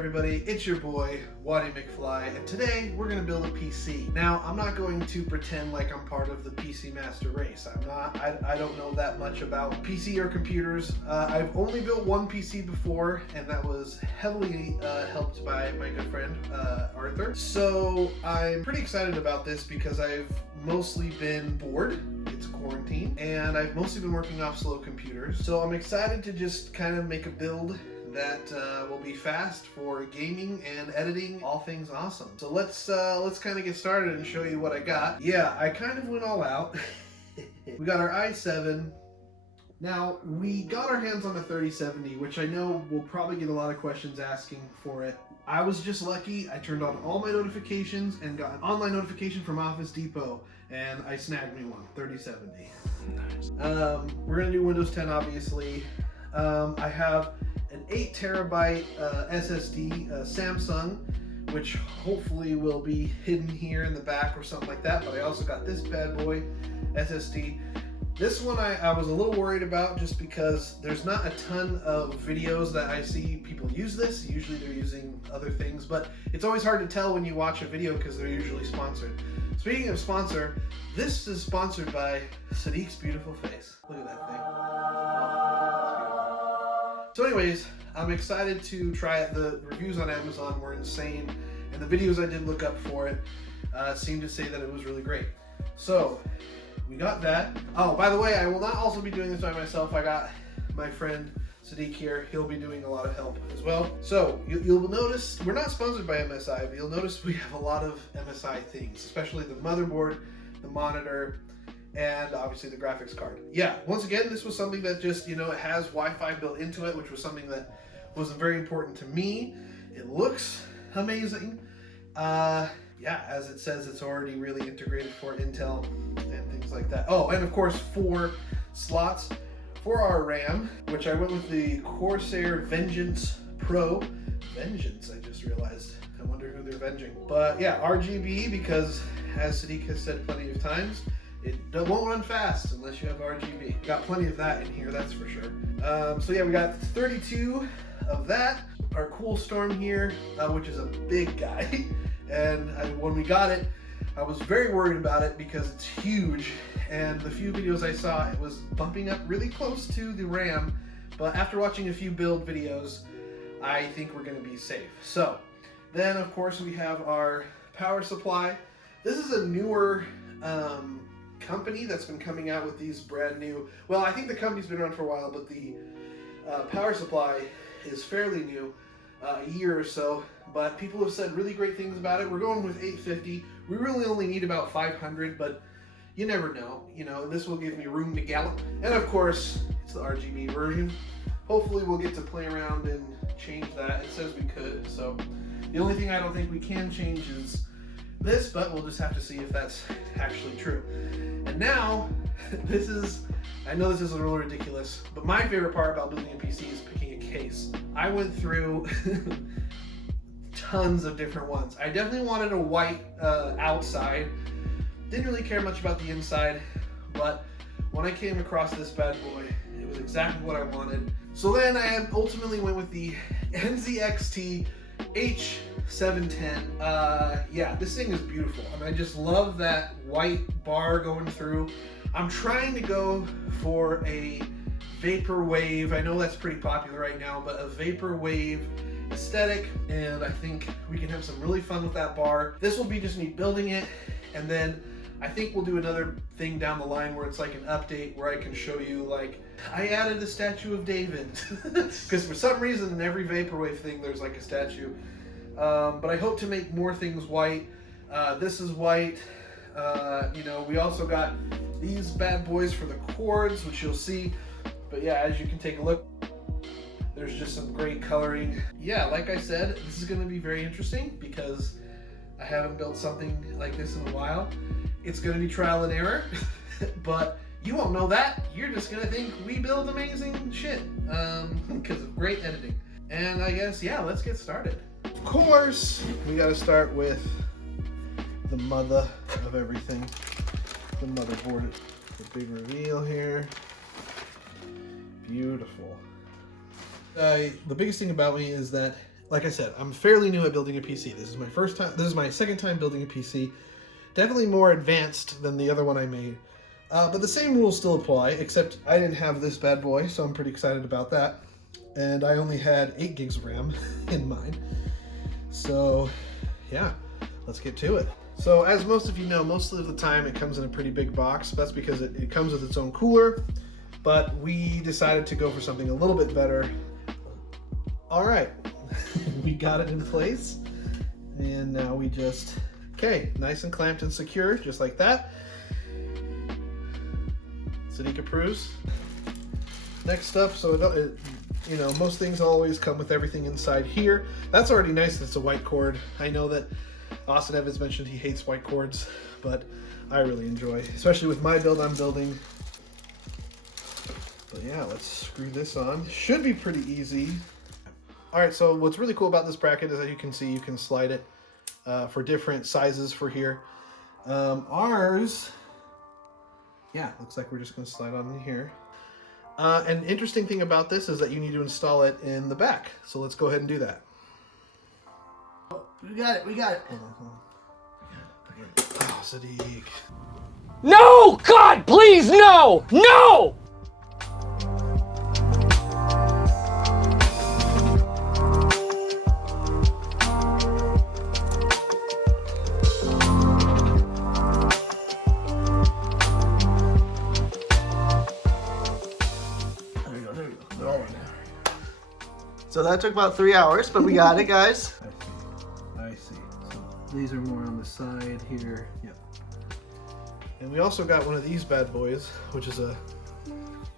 everybody? It's your boy, Waddy McFly, and today we're going to build a PC. Now, I'm not going to pretend like I'm part of the PC master race. I don't know that much about PC or computers. I've only built one PC before, and that was heavily helped by my good friend, Arthur. So I'm pretty excited about this because I've mostly been bored. It's quarantine, and I've mostly been working off slow computers. So I'm excited to just kind of make a build that will be fast for gaming and editing, all things awesome. So let's kind of get started and show you what I got. Yeah, I kind of went all out. We got our i7. Now, we got our hands on the 3070, which I know we'll probably get a lot of questions asking for it. I was just lucky. I turned on all my notifications and got an online notification from Office Depot, and I snagged me one, 3070. Nice. We're gonna do Windows 10, obviously. I have an 8 terabyte SSD Samsung, which hopefully will be hidden here in the back or something like that. But I also got this bad boy SSD. This one I was a little worried about just because there's not a ton of videos that I see people use this. Usually they're using other things, but it's always hard to tell when you watch a video because they're usually sponsored. Speaking of sponsor, this is sponsored by Sadiq's beautiful face. Look at that thing. So anyways, I'm excited to try it. The reviews on Amazon were insane, and the videos I did look up for it seemed to say that it was really great. So we got that. Oh, by the way, I will not also be doing this by myself. I got my friend Sadiq here. He'll be doing a lot of help as well. So you'll notice, we're not sponsored by MSI, but you'll notice we have a lot of MSI things, especially the motherboard, the monitor, and obviously the graphics card. Yeah, once again, this was something that just, you know, it has Wi-Fi built into it, which was something that wasn't very important to me. It looks amazing. Yeah, as it says, it's already really integrated for Intel and things like that. Oh, and of course, 4 slots for our RAM, which I went with the Corsair Vengeance Pro. Vengeance, I just realized. I wonder who they're venging. But yeah, RGB, because as Sadiq has said plenty of times, it won't run fast unless you have RGB. Got plenty of that in here, that's for sure. So yeah, we got 32 of that. Our Cool Storm here, which is a big guy. And when we got it, I was very worried about it because it's huge. And the few videos I saw, it was bumping up really close to the RAM. But after watching a few build videos, I think we're gonna be safe. So then of course we have our power supply. This is a newer company that's been coming out with these brand new, well, I think the company's been around for a while, but the power supply is fairly new, a year or so, but people have said really great things about it. We're going with 850. We really only need about 500, but you never know. You know, this will give me room to gallop. And of course, it's the RGB version. Hopefully we'll get to play around and change that. It says we could, so the only thing I don't think we can change is this, but we'll just have to see if that's actually true. And now, I know this is a little ridiculous, but my favorite part about building a PC is picking a case. I went through tons of different ones. I definitely wanted a white outside. Didn't really care much about the inside, but when I came across this bad boy, it was exactly what I wanted. So then I ultimately went with the NZXT H710. Yeah, this thing is beautiful. I mean, I just love that white bar going through. I'm trying to go for a VaporWave. I know that's pretty popular right now, but a VaporWave aesthetic, and I think we can have some really fun with that bar. This will be just me building it, and then I think we'll do another thing down the line where it's like an update where I can show you, like, I added the statue of David. Because for some reason in every VaporWave thing there's like a statue. But I hope to make more things white. This is white. You know, we also got these bad boys for the cords, which you'll see. But yeah, as you can take a look, there's just some great coloring. Yeah, like I said, this is going to be very interesting because I haven't built something like this in a while. It's going to be trial and error, but you won't know that. You're just going to think we build amazing shit because of great editing. And I guess, yeah, let's get started. Of course, we got to start with the mother of everything. The motherboard, the big reveal here. Beautiful. The biggest thing about me is that like I said, I'm fairly new at building a PC. This is my second time building a PC. Definitely more advanced than the other one I made. But the same rules still apply, except I didn't have this bad boy, so I'm pretty excited about that. And I only had 8 gigs of RAM in mine. So yeah, let's get to it. So as most of you know, most of the time it comes in a pretty big box. That's because it comes with its own cooler, but we decided to go for something a little bit better. All right, we got it in place, and now we just, okay, nice and clamped and secure, just like that. Sadiq approves. Next up, so you know, most things always come with everything inside here. That's already nice that it's a white cord. I know that Austin Evans mentioned he hates white cords, but I really enjoy, especially with my build I'm building. But yeah, let's screw this on. Should be pretty easy. All right, so what's really cool about this bracket is that you can see you can slide it for different sizes for here. Ours, yeah, looks like we're just gonna slide on in here. An interesting thing about this is that you need to install it in the back. So let's go ahead and do that. We got it, we got it. Hold on. Oh, Sadiq. No! God, please, no! No! So that took about 3 hours, but we got it, guys. I see. So these are more on the side here. Yep. And we also got one of these bad boys, which is a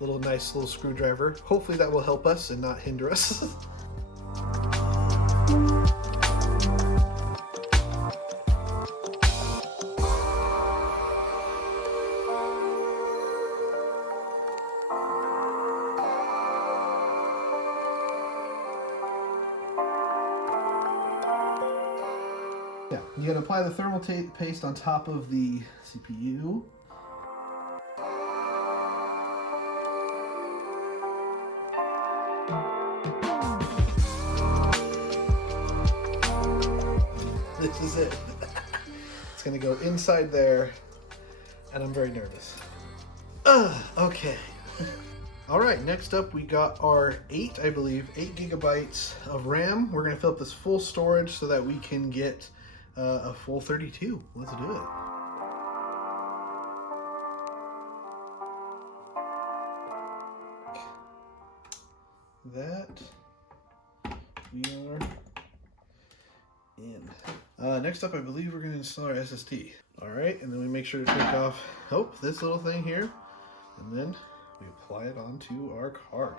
nice little screwdriver. Hopefully that will help us and not hinder us. Yeah, you can apply the thermal paste on top of the CPU. This is it. It's gonna go inside there, and I'm very nervous. Okay. All right, next up we got our 8 gigabytes of RAM. We're gonna fill up this full storage so that we can get a full 32. Let's do it. That we are in. Next up, I believe we're going to install our SSD. All right, and then we make sure to take off this little thing here, and then we apply it onto our card.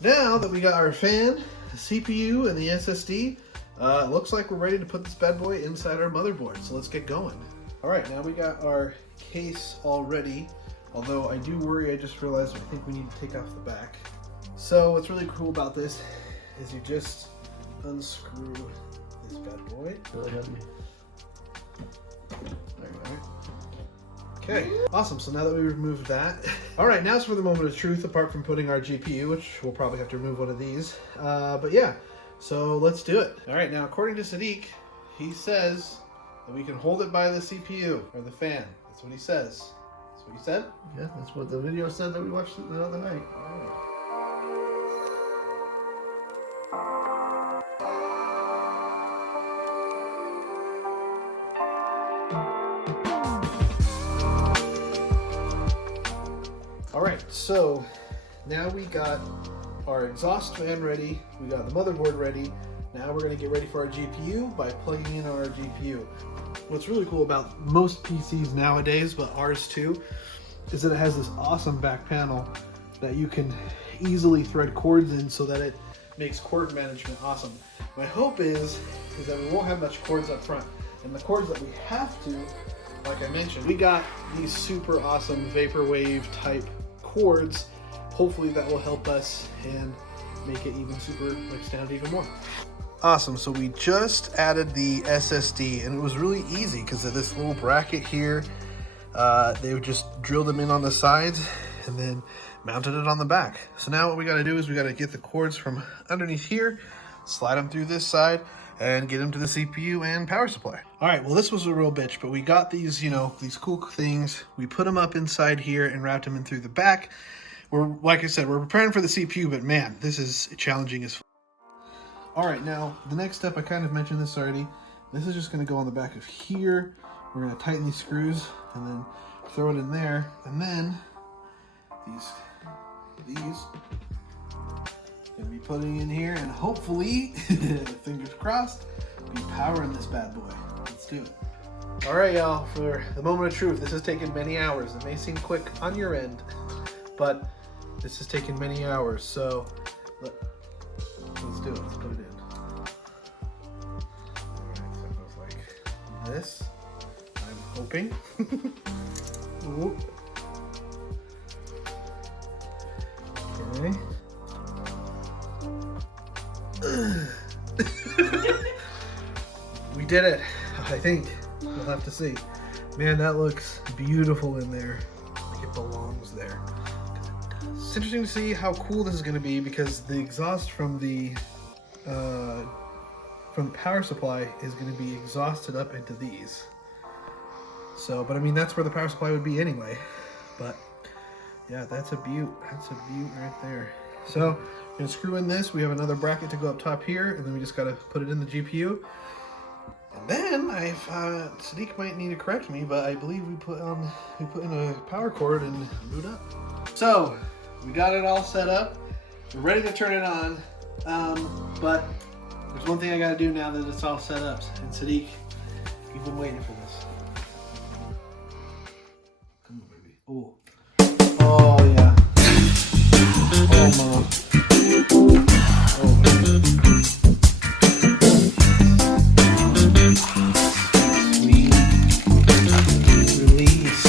Now that we got our fan, the CPU, and the SSD, it looks like we're ready to put this bad boy inside our motherboard. So let's get going. All right, now we got our case all ready. Although I do worry, I just realized I think we need to take off the back. So what's really cool about this is you just unscrew this bad boy. Really help me. Okay, awesome. So now that we removed that, all right, now's for the moment of truth, apart from putting our GPU, which we'll probably have to remove one of these. But yeah, so let's do it. All right, now according to Sadiq, he says that we can hold it by the CPU, or the fan. That's what he says. That's what he said? Yeah, that's what the video said that we watched the other night. All right. All right, so now we got our exhaust fan ready, we got the motherboard ready. Now we're gonna get ready for our GPU by plugging in our GPU. What's really cool about most PCs nowadays, but ours too, is that it has this awesome back panel that you can easily thread cords in so that it makes cord management awesome. My hope is that we won't have much cords up front. And the cords that we have to, like I mentioned, we got these super awesome VaporWave type cords hopefully that will help us and make it even super, like, stand out even more. Awesome, so we just added the SSD, and it was really easy because of this little bracket here. They just drilled them in on the sides and then mounted it on the back. So now what we gotta do is we gotta get the cords from underneath here, slide them through this side, and get them to the CPU and power supply. All right, well, this was a real bitch, but we got these, you know, these cool things. We put them up inside here and wrapped them in through the back. We're, like I said, we're preparing for the CPU, but man, this is challenging as f. All right, now the next step, I kind of mentioned this already. This is just gonna go on the back of here. We're gonna tighten these screws and then throw it in there. And then these gonna be putting in here, and hopefully, fingers crossed, be powering this bad boy. Let's do it. All right, y'all, for the moment of truth, this has taken many hours. It may seem quick on your end, but this has taken many hours. So let's do it. Let's put it in. All right, so it goes like this. I'm hoping. Ooh. Okay. We did it, I think. We'll have to see. Man, that looks beautiful in there. Like it belongs there. It's interesting to see how cool this is going to be because the exhaust from the power supply is going to be exhausted up into these. So, but I mean, that's where the power supply would be anyway. But yeah, that's a beaut. That's a beaut right there. So we're gonna screw in this. We have another bracket to go up top here, and then we just gotta put it in the GPU. And then Sadiq might need to correct me, but I believe we put in a power cord and boot up. So we got it all set up. We're ready to turn it on. But there's one thing I gotta do now that it's all set up. And Sadiq, you've been waiting for this. Come on, baby. Oh. Oh yeah. Almost. Oh. Sweet release.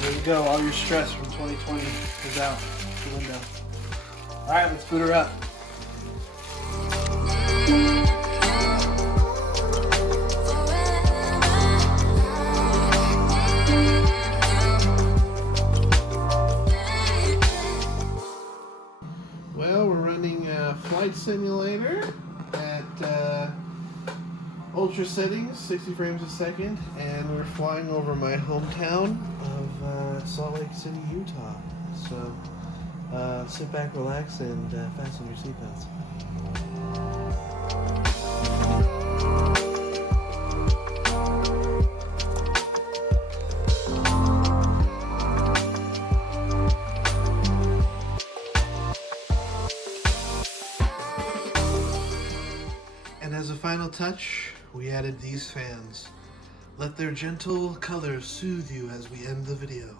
There you go. All your stress from 2020 is out the window. All right, let's boot her up. Flight simulator at ultra settings, 60 frames a second, and we're flying over my hometown of Salt Lake City, Utah. So sit back, relax, and fasten your seatbelts. As a final touch, we added these fans. Let their gentle colors soothe you as we end the video.